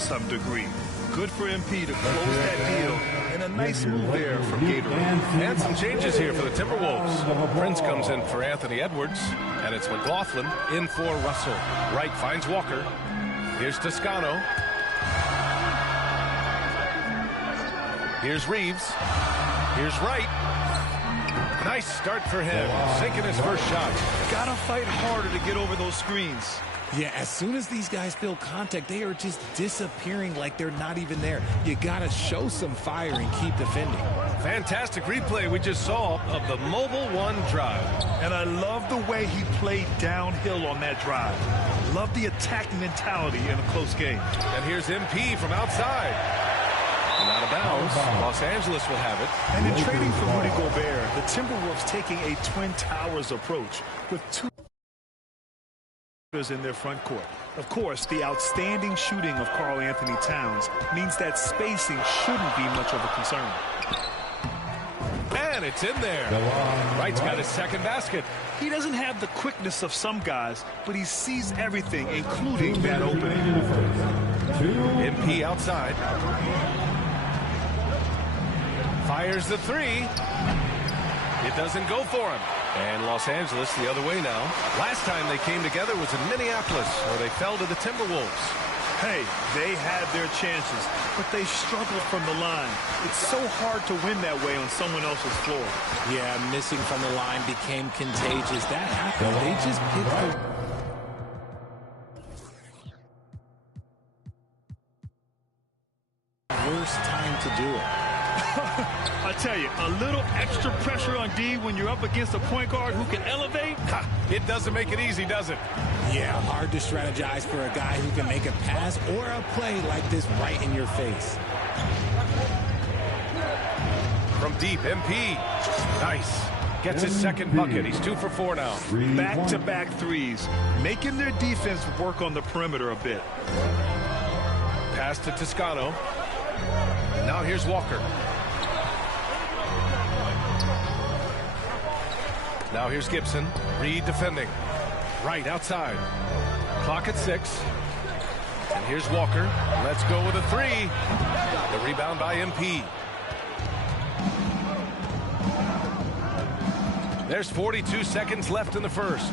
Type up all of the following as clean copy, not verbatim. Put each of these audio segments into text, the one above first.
some degree. Good for MP to close that deal, and a nice move there from Gatorade. And some changes here for the Timberwolves. Prince comes in for Anthony Edwards, and it's McLaughlin in for Russell. Wright finds Walker. Here's Toscano. Here's Reeves. Here's Wright. Nice start for him, sinking his first shot. Gotta fight harder to get over those screens. Yeah, as soon as these guys feel contact, they are just disappearing like they're not even there. You gotta show some fire and keep defending. Fantastic replay we just saw of the Mobile One drive. And I love the way he played downhill on that drive. Love the attack mentality in a close game. And here's MP from outside. And out of bounds, Los Angeles will have it. And in trading for Rudy Gobert, the Timberwolves taking a Twin Towers approach with two in their front court. Of course, the outstanding shooting of Karl Anthony Towns means that spacing shouldn't be much of a concern. And it's in there. Wright's got his second basket. He doesn't have the quickness of some guys, but he sees everything, including that opening. MP outside. Fires the three. It doesn't go for him. And Los Angeles the other way now. Last time they came together was in Minneapolis, where they fell to the Timberwolves. Hey, they had their chances, but they struggled from the line. It's so hard to win that way on someone else's floor. Yeah, missing from the line became contagious. That happened. They just picked the worst time to do it. I tell you, a little extra pressure on D when you're up against a point guard who can elevate. It doesn't make it easy, does it? Yeah, hard to strategize for a guy who can make a pass or a play like this right in your face. From deep, MP. Nice. Gets his second bucket. He's 2 for 4 now. Back-to-back threes, making their defense work on the perimeter a bit. Pass to Toscano. Now here's Walker. Now here's Gibson. Reed defending. Right outside. Clock at 6. And here's Walker. Let's go with a three. The rebound by MP. There's 42 seconds left in the first.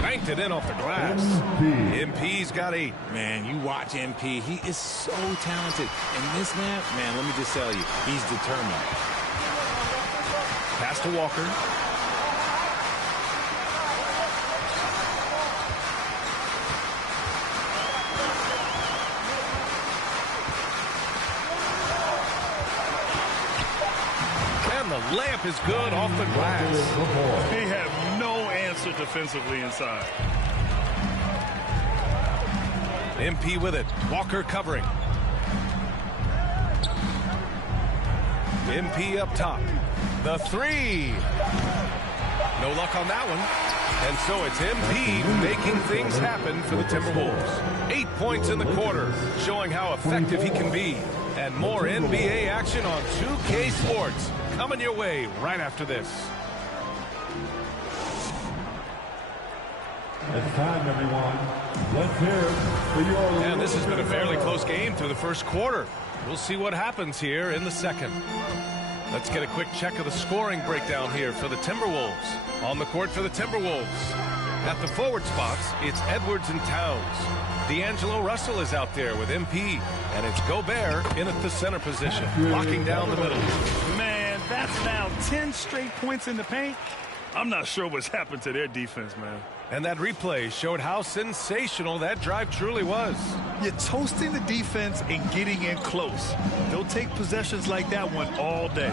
Banked it in off the glass. MP's got 8. Man, you watch MP. He is so talented. And this man, let me just tell you, he's determined. Pass to Walker. And the layup is good off the glass. They have no answer defensively inside. MP with it. Walker covering. MP up top. The three. No luck on that one. And so it's MP making things happen for the Timberwolves. 8 points in the quarter, showing how effective he can be. And more NBA action on 2K Sports coming your way right after this. It's time, everyone. Let's hear it for your... And this has been a fairly close game through the first quarter. We'll see what happens here in the second. Let's get a quick check of the scoring breakdown here for the Timberwolves. On the court for the Timberwolves. At the forward spots, it's Edwards and Towns. D'Angelo Russell is out there with MP. And it's Gobert in at the center position, locking down the middle. Man, that's now 10 straight points in the paint. I'm not sure what's happened to their defense, man. And that replay showed how sensational that drive truly was. You're toasting the defense and getting in close. They'll take possessions like that one all day.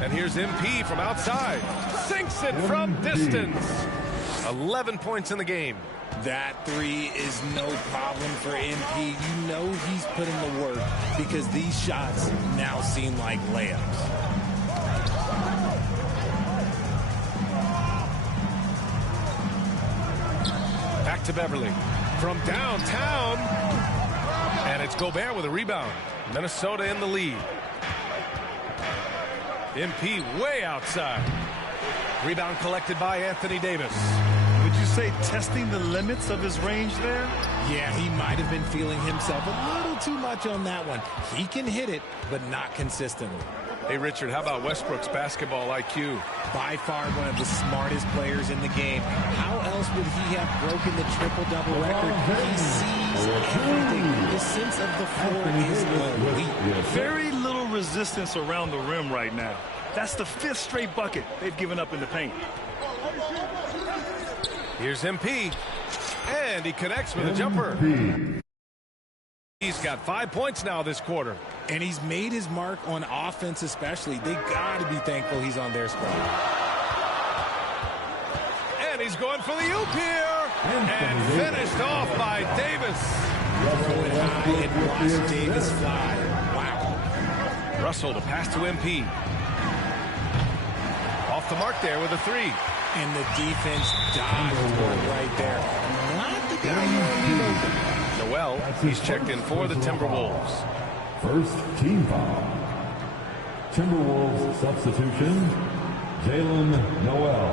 And here's MP from outside. Sinks it from distance. 11 points in the game. That three is no problem for MP. You know he's putting the work because these shots now seem like layups. Back to Beverly. From downtown. And it's Gobert with a rebound. Minnesota in the lead. MP way outside. Rebound collected by Anthony Davis. With Would you say testing the limits of his range there? Yeah, he might have been feeling himself a little too much on that one. He can hit it, but not consistently. Hey, Richard, how about Westbrook's basketball IQ? By far one of the smartest players in the game. How else would he have broken the triple-double record? He sees everything. His sense of the floor is elite. Very little resistance around the rim right now. That's the 5th straight bucket they've given up in the paint. Here's MP, and he connects with a jumper. He's got 5 points now this quarter. And he's made his mark on offense especially. They got to be thankful he's on their squad. And he's going for the oop here. And finished off by Davis. Throw it high and watch Davis fly. Wow. Russell to pass to MP. Off the mark there with a 3. And the defense dodged one right there. Not the guy you need open. Noel, he's checked in for the Timberwolves. First team foul. Timberwolves substitution, Jalen Noel.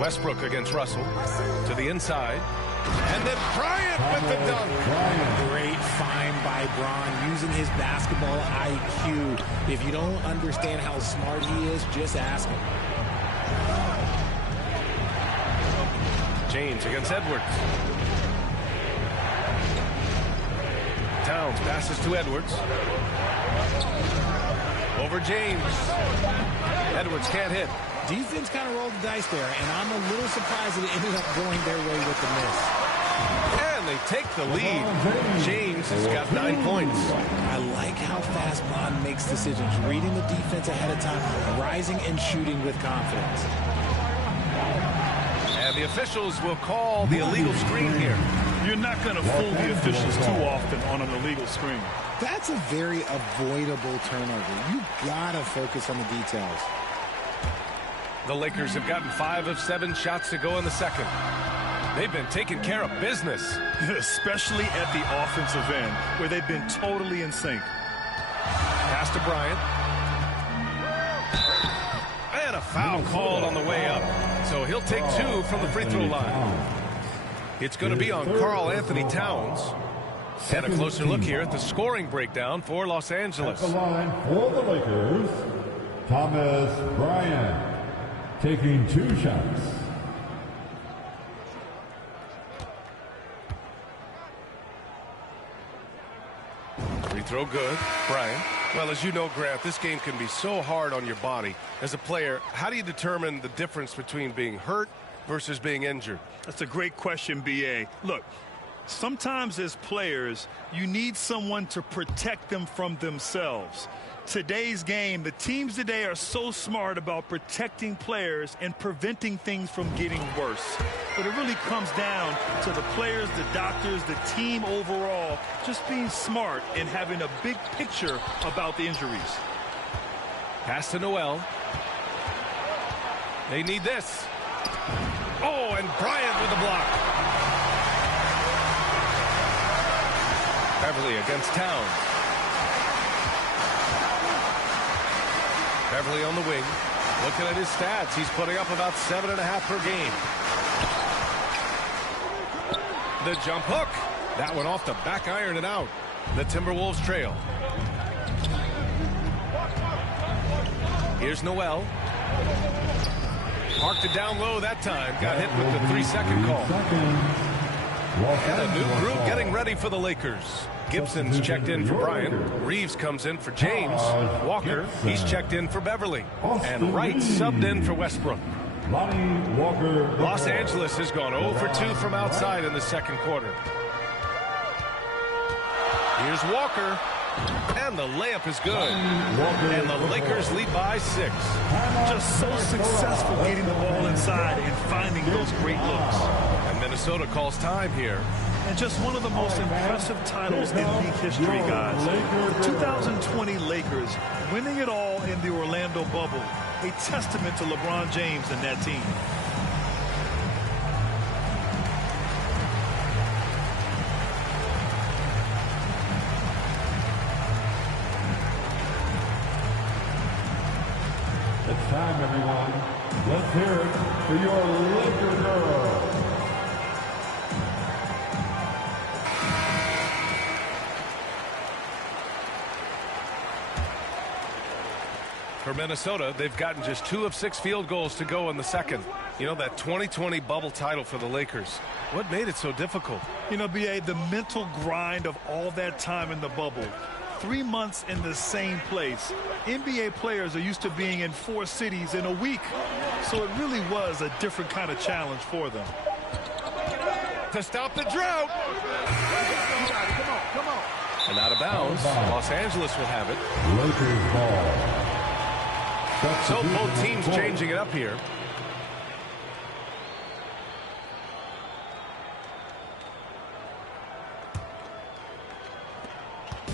Westbrook against Russell. To the inside. And then Bryant with the dunk. Great find by Bron using his basketball IQ. If you don't understand how smart he is, just ask him. James against Edwards. Towns passes to Edwards. Over James. Edwards can't hit. Defense kind of rolled the dice there, and I'm a little surprised that it ended up going their way with the miss. And they take the lead. James has got 9 points. I like how fast Bron makes decisions, reading the defense ahead of time, rising and shooting with confidence. And the officials will call the illegal screen here. You're not going to fool the officials too often on an illegal screen. That's a very avoidable turnover. You got to focus on the details. The Lakers have gotten 5 of 7 shots to go in the second. They've been taking care of business. Especially at the offensive end, where they've been totally in sync. Pass to Bryant. And a foul called on the way up. So he'll take 2 from the free throw line. It's going to be on Karl Anthony Towns. And a closer look here at the scoring breakdown for Los Angeles. At the line for the Lakers, Thomas Bryant taking 2 shots. Free throw good. Bryant. Well, as you know, Grant, this game can be so hard on your body. As a player, how do you determine the difference between being hurt versus being injured? That's a great question, B.A. Look, sometimes as players, you need someone to protect them from themselves. Today's game, the teams today are so smart about protecting players and preventing things from getting worse. But it really comes down to the players, the doctors, the team overall, just being smart and having a big picture about the injuries. Pass to Noel. They need this. Oh, and Bryant with the block. Beverly against Towns. Beverly on the wing. Looking at his stats, he's putting up about 7.5 per game. The jump hook. That one off the back iron and out. The Timberwolves trail. Here's Noel. Marked it down low that time. Got hit with the 3-second call. And a new group getting ready for the Lakers. Gibson's checked in for Bryant. Reeves comes in for James. Walker, he's checked in for Beverly. And Wright subbed in for Westbrook. Los Angeles has gone 0 for 2 from outside in the second quarter. Here's Walker. And the layup is good. And the Lakers lead by 6. Just so successful getting the ball inside and finding those great looks. And Minnesota calls time here. And just one of the most impressive titles in league history, guys. The 2020 Lakers winning it all in the Orlando bubble. A testament to LeBron James and that team. It's time, everyone. Let's cheering for your Laker girls. For Minnesota, they've gotten just 2 of 6 field goals to go in the second. You know, that 2020 bubble title for the Lakers. What made it so difficult? You know, B.A., the mental grind of all that time in the bubble. 3 months in the same place. NBA players are used to being in 4 cities in a week. So it really was a different kind of challenge for them. To stop the drought. Come on. And out of bounds. Los Angeles will have it. Lakers ball. So both teams changing it up here.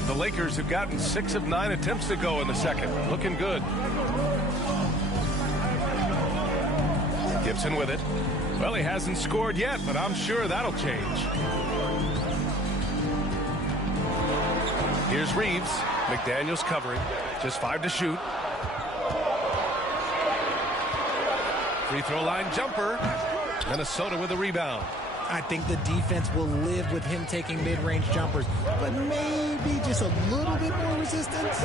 The Lakers have gotten 6 of 9 attempts to go in the second. Looking good. Gibson with it. Well, he hasn't scored yet, but I'm sure that'll change. Here's Reeves. McDaniels covering. Just 5 to shoot. Free throw line jumper. Minnesota with a rebound. I think the defense will live with him taking mid-range jumpers, but maybe just a little bit more resistance.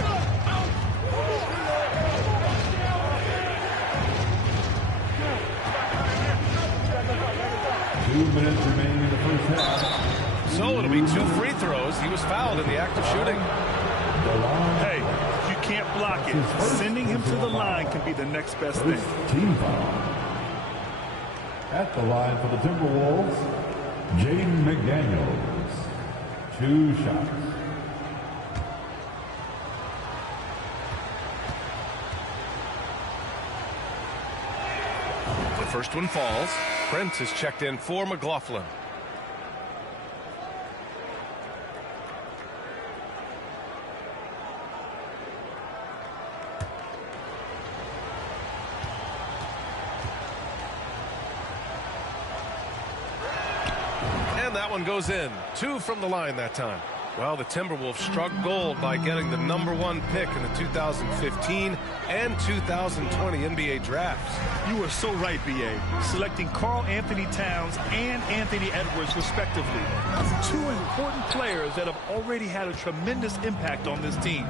2 minutes remaining in the first half. So it'll be 2 free throws. He was fouled in the act of shooting. Hey, you can't block it. Sending him to the line can be the next best thing. Team foul. At the line for the Timberwolves, Jaden McDaniels. 2 shots. The first one falls. Prince is checked in for McLaughlin. And that one goes in. 2 from the line that time. Well, the Timberwolves struck gold by getting the #1 pick in the 2015 and 2020 NBA drafts. You are so right, B.A. Selecting Karl Anthony Towns and Anthony Edwards, respectively. 2 important players that have already had a tremendous impact on this team.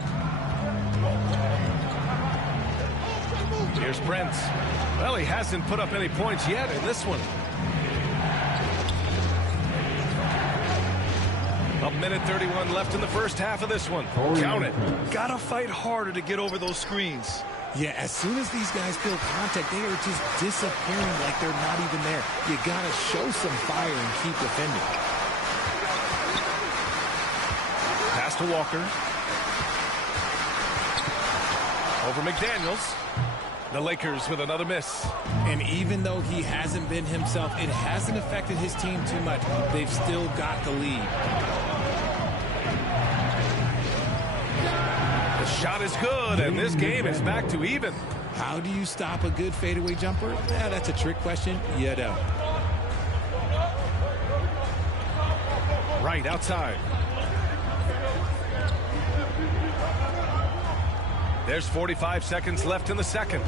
Here's Prince. Well, he hasn't put up any points yet in this one. A minute 31 left in the first half of this one. Count it. Gotta fight harder to get over those screens. Yeah, as soon as these guys feel contact, they are just disappearing like they're not even there. You gotta show some fire and keep defending. Pass to Walker. Over McDaniels. The Lakers with another miss. And even though he hasn't been himself, it hasn't affected his team too much. They've still got the lead. The shot is good, and this game is back to even. How do you stop a good fadeaway jumper? Yeah, that's a trick question. You don't. Right outside. There's 45 seconds left in the second.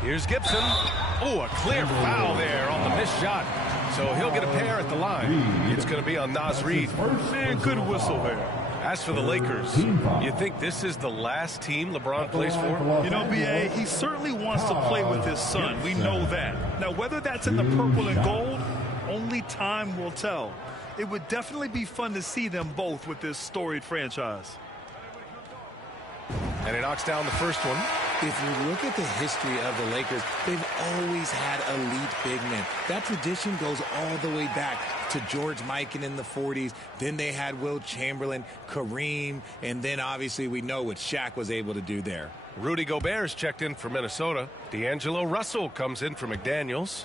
Here's Gibson. Oh, a clear foul there on the missed shot. So he'll get a pair at the line. It's going to be on Naz Reid. Man, good whistle there. As for the Lakers, you think this is the last team LeBron plays for? You know, B.A., he certainly wants to play with his son. We know that. Now, whether that's in the purple and gold, only time will tell. It would definitely be fun to see them both with this storied franchise. And he knocks down the first one. If you look at the history of the Lakers, they've always had elite big men. That tradition goes all the way back to George Mikan in the 40s. Then they had Wilt Chamberlain, Kareem, and then obviously we know what Shaq was able to do there. Rudy Gobert's checked in for Minnesota. D'Angelo Russell comes in for McDaniels.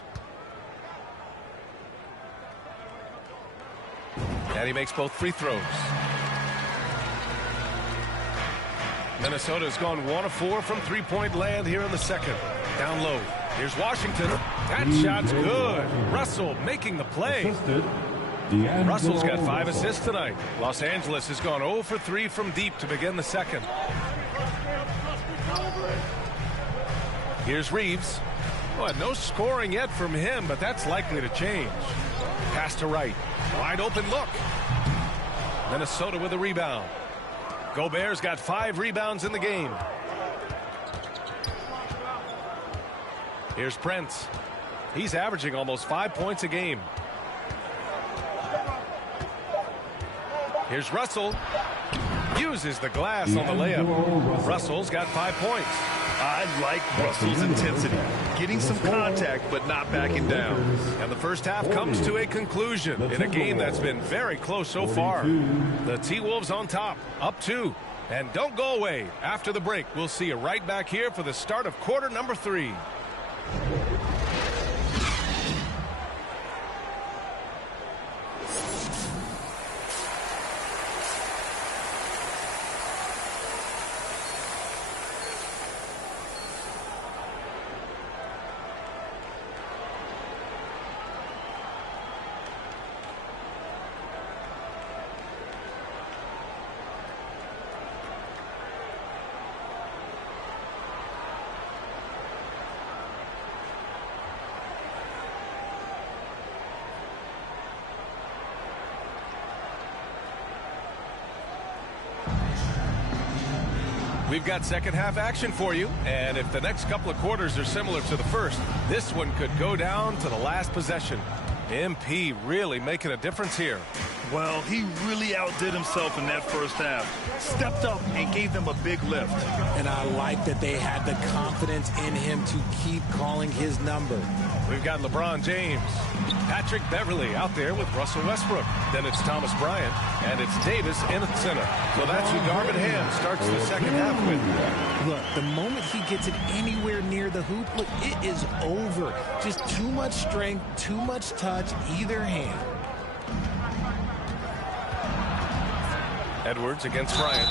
And he makes both free throws. Minnesota's gone 1 of 4 from three-point land here in the second. Down low. Here's Washington. That shot's good. Russell making the play. Russell's got 5 assists tonight. Los Angeles has gone 0 for 3 from deep to begin the second. Here's Reeves. Well, no scoring yet from him, but that's likely to change. Pass to Wright. Wide open look. Minnesota with a rebound. Gobert's got 5 rebounds in the game. Here's Prince. He's averaging almost 5 points a game. Here's Russell. Uses the glass on the layup. Russell's got 5 points. I like Russell's intensity. Getting some contact, but not backing down. And the first half comes to a conclusion in a game that's been very close so far. The T-Wolves on top, up 2. And don't go away. After the break, we'll see you right back here for the start of quarter number 3. We've got second half action for you, and if the next couple of quarters are similar to the first, this one could go down to the last possession. MP really making a difference here. Well, he really outdid himself in that first half. Stepped up and gave them a big lift. And I like that they had the confidence in him to keep calling his number. We've got LeBron James, Patrick Beverley out there with Russell Westbrook. Then it's Thomas Bryant, and it's Davis in the center. So that's who Darvin Ham starts the second half with. Look, the moment he gets it anywhere near the hoop, look, it is over. Just too much strength, too much touch, either hand. Edwards against Bryant.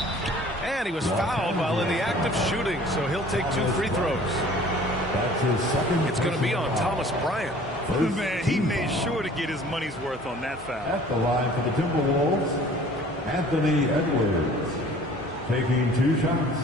And he was fouled while in the act of shooting, so he'll take 2 free throws. It's going to be on Thomas Bryant. Man, he made sure to get his money's worth on that foul. At the line for the Timberwolves, Anthony Edwards, taking 2 shots.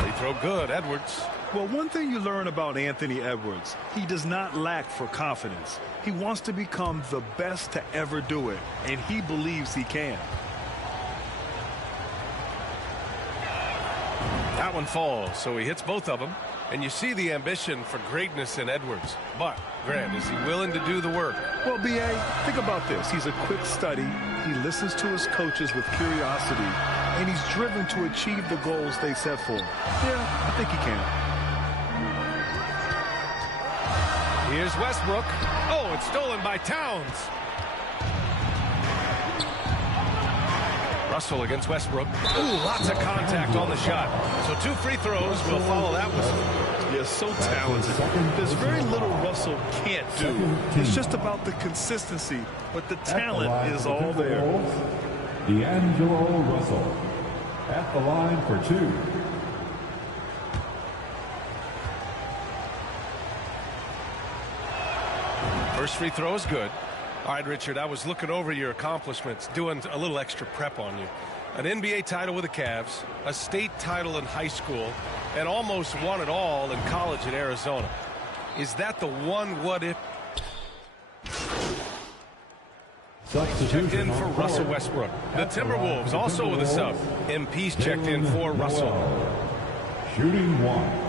Free throw good, Edwards. Well, one thing you learn about Anthony Edwards, he does not lack for confidence. He wants to become the best to ever do it, and he believes he can. That one falls, so he hits both of them. And you see the ambition for greatness in Edwards. But, Grant, is he willing to do the work? Well, B.A., think about this. He's a quick study. He listens to his coaches with curiosity, and he's driven to achieve the goals they set for him. Yeah, I think he can. Here's Westbrook. Oh, it's stolen by Towns. Russell against Westbrook. Ooh, lots of contact on the shot. So 2 free throws will follow that whistle. You're so talented. There's very little Russell can't do. It's just about the consistency, but the talent is all there. D'Angelo Russell at the line for 2. First free throw is good. All right, Richard, I was looking over your accomplishments, doing a little extra prep on you. An NBA title with the Cavs, a state title in high school, and almost won it all in college at Arizona. Is that the one what-if? Checked in for Russell Westbrook. The Timberwolves also with a sub. MP's checked in for Russell. Shooting 1.